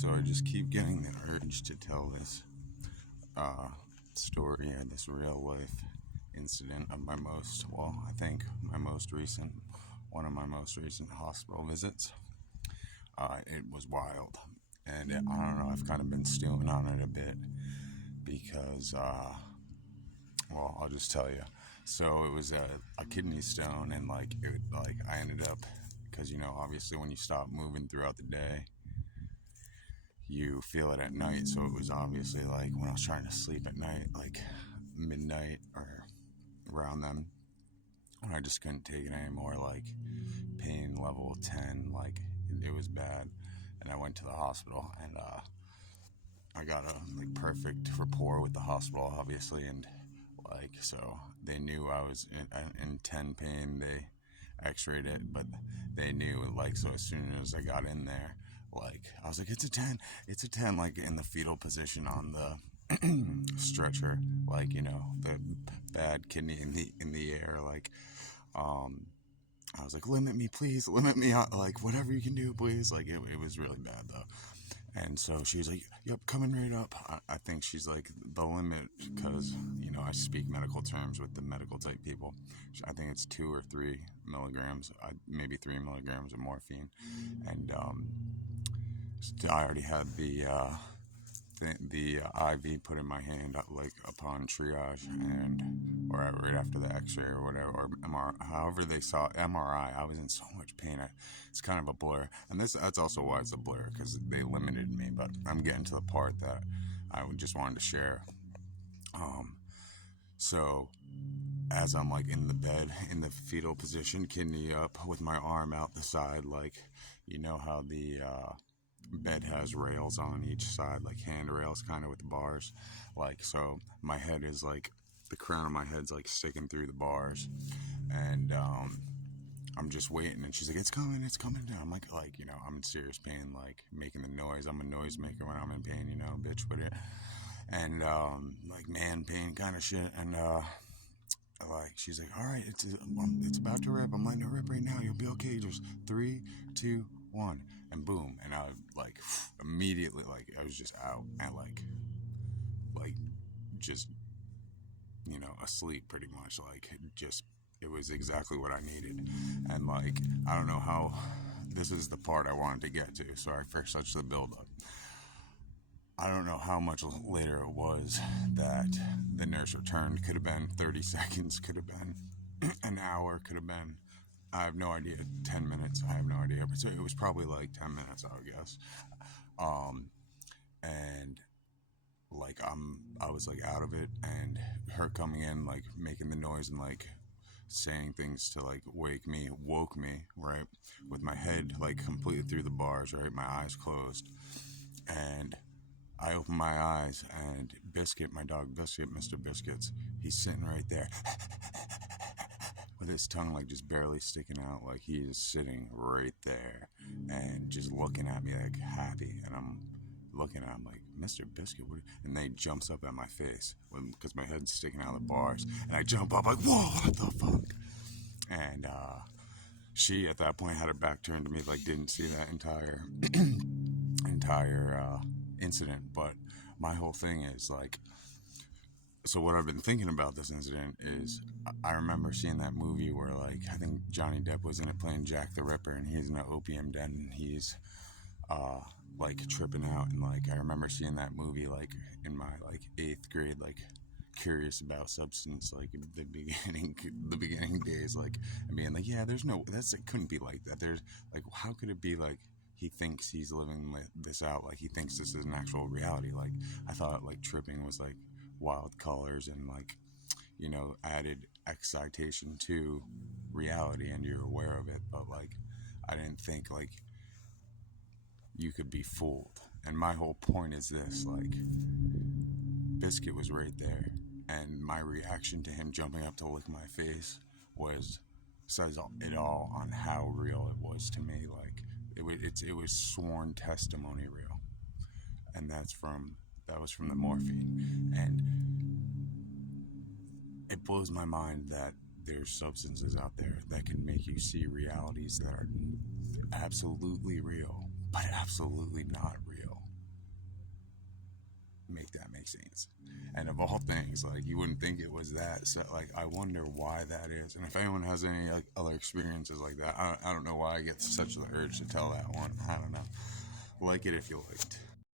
So I just keep getting the urge to tell this uh, story and this real life incident of I think my most recent, one of my most recent hospital visits. It was wild. I don't know, I've kind of been stewing on it a bit because, I'll just tell you. So it was a kidney stone, and I ended up, because obviously when you stop moving throughout the day, you feel it at night. So it was obviously like when I was trying to sleep at night, like midnight or around then, when I just couldn't take it anymore. Like pain level 10, like it was bad. And I went to the hospital, and I got a perfect rapport with the hospital, obviously, and so they knew I was in 10 pain. They x-rayed it, but they knew, so as soon as I got in there, I was like, it's a 10, like in the fetal position on the stretcher, the bad kidney in the air, um I was like, limit me, please, limit me out, whatever you can do, please. It was really bad though. And so she's like, yep, coming right up. I think she's like the limit, because, I speak medical terms with the medical type people. I think it's 2 or 3 milligrams, maybe 3 milligrams of morphine. And I already had the IV put in my hand, upon triage, and or right after the X-ray or whatever, or MRI, however they saw MRI. I was in so much pain. It's kind of a blur, and that's also why it's a blur, because they limited me. But I'm getting to the part that I just wanted to share. So as I'm in the bed in the fetal position, kidney up, with my arm out the side, how the bed has rails on each side, like handrails, kind of with bars. So my head is the crown of my head's sticking through the bars, and I'm just waiting. And she's like, it's coming down. I'm I'm in serious pain, making the noise. I'm a noisemaker when I'm in pain, bitch with it. And man pain kind of shit. And she's like, all right, it's about to rip. I'm letting it rip right now. You'll be okay. Just 3, 2, 1, and boom. And I immediately, I was just out and just asleep, pretty much. It was exactly what I needed. And I don't know how. This is the part I wanted to get to. Sorry for such the buildup. I don't know how much later it was that the nurse returned. Could have been 30 seconds, could have been an hour, could have been, I have no idea, 10 minutes, I have no idea. But so it was probably 10 minutes, I would guess. And I was out of it, and her coming in, making the noise and saying things to woke me, right, with my head completely through the bars, right, my eyes closed. And I open my eyes, and Biscuit, my dog Biscuit, Mr. Biscuits, he's sitting right there with his tongue just barely sticking out. He is sitting right there and just looking at me happy. And I'm looking at him Mr. Biscuit, and then he jumps up at my face because my head's sticking out of the bars. And I jump up whoa, what the fuck? And she at that point had her back turned to me, didn't see that entire incident. But my whole thing is so what I've been thinking about this incident is, I remember seeing that movie where I think Johnny Depp was in it playing Jack the Ripper, and he's in an opium den, and he's tripping out. And I remember seeing that movie in my 8th grade, curious about substance, the beginning days, and being yeah, there's no, it couldn't be like that. There's how could it be he thinks he's living this out, he thinks this is an actual reality. I thought tripping was wild colors and added excitation to reality, and you're aware of it. But I didn't think you could be fooled. And my whole point is this, Biscuit was right there, and my reaction to him jumping up to lick my face says it all on how real it was to me. It was sworn testimony real, and that was from the morphine. And it blows my mind that there's substances out there that can make you see realities that are absolutely real, but absolutely not real. Make that make sense. And of all things, like, you wouldn't think it was that. So, like, I wonder why that is. And if anyone has any like other experiences like that, I don't know why I get such the urge to tell that one. I don't know. Like it if you liked.